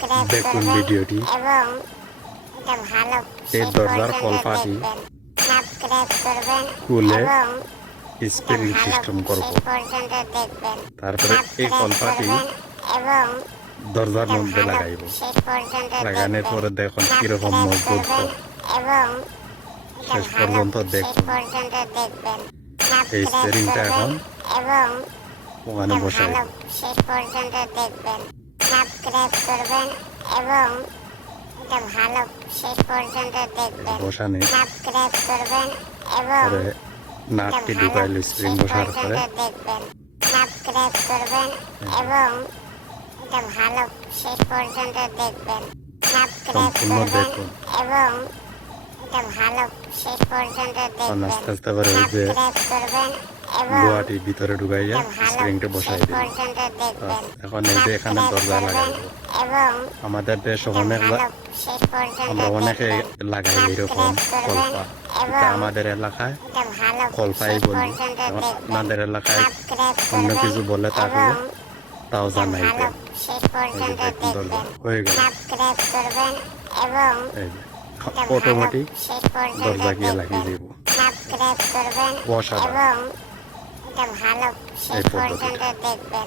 দেখুন ভিডিওটি। এবং এটা ভালো এই শেষ দরজার পর্যন্ত কলপাটি দেখবেন। সাবস্ক্রাইব করবেন খুলে এবং স্প্রিং ভালো সিস্টেম করব। শেষ পর্যন্ত দেখবেন। তারপরে এই সাবস্ক্রাইব কলপাটি করবেন এবং দরজার মধ্যে ভালো লাগাইব। শেষ পর্যন্ত লাগানোর দেখবেন। পরে দেখুন কিরকম সাবস্ক্রাইব মজবুত করবেন এবং শেষ ভালো পর্যন্ত শেষ দেখুন। পর্যন্ত দেখবেন। এই সাবস্ক্রাইব স্প্রিংটা করবেন এখন এবং ওখানে বসাইব। ভালো শেষ পর্যন্ত দেখবেন। সাবস্ক্রাইব করবেন এবং ভালো শেষ পর্যন্ত দেখবেন। বসানে সাবস্ক্রাইব করবেন এবং পরে নাটটি ঢুকাইল স্প্রিং শেষ বসার পরে পর্যন্ত দেখবেন। সাবস্ক্রাইব করবেন এবং ভালো শেষ পর্যন্ত দেখবেন। সাবস্ক্রাইব সম্পূর্ণ করবেন দেখুন। এবং ভালো শেষ পর্যন্ত এখন দেখবেন। আস্তে আস্তে করে ওই যে সাবস্ক্রাইব করবেন এবং লোহাটি ভিতরে ঢুকাইয়া ভালো স্প্রিংটা বসাই শেষ দিল। পর্যন্ত দেখবেন। এখন এই যে এখানে দরজা লাগাইব। এবং আমাদের দেশে অনেক ভালো শেষ পর্যন্ত আমরা অনেকে দেখবেন। লাগাই এরকম কলপা। এটা আমাদের এলাকায় ভালো কলপাই শেষ বলি। পর্যন্ত এখন দেখবেন। আপনাদের এলাকায় সাবস্ক্রাইব অন্য করবেন কিছু বলে থাকলে এবং তাও ভালো জানাইবেন। শেষ এই যে পর্যন্ত দেখুন দরজা দেখবেন। হয়ে গেল। সাবস্ক্রাইব করবেন এবং এই যে ভালো অটোমেটিক শেষ পর্যন্ত দরজা গিয়ে লাগিয়ে দেখবেন। দিব। সাবস্ক্রাইব করবেন অসাধারণ এবং ভালো শেষ এই পদ্ধতিটা। পর্যন্ত দেখবেন।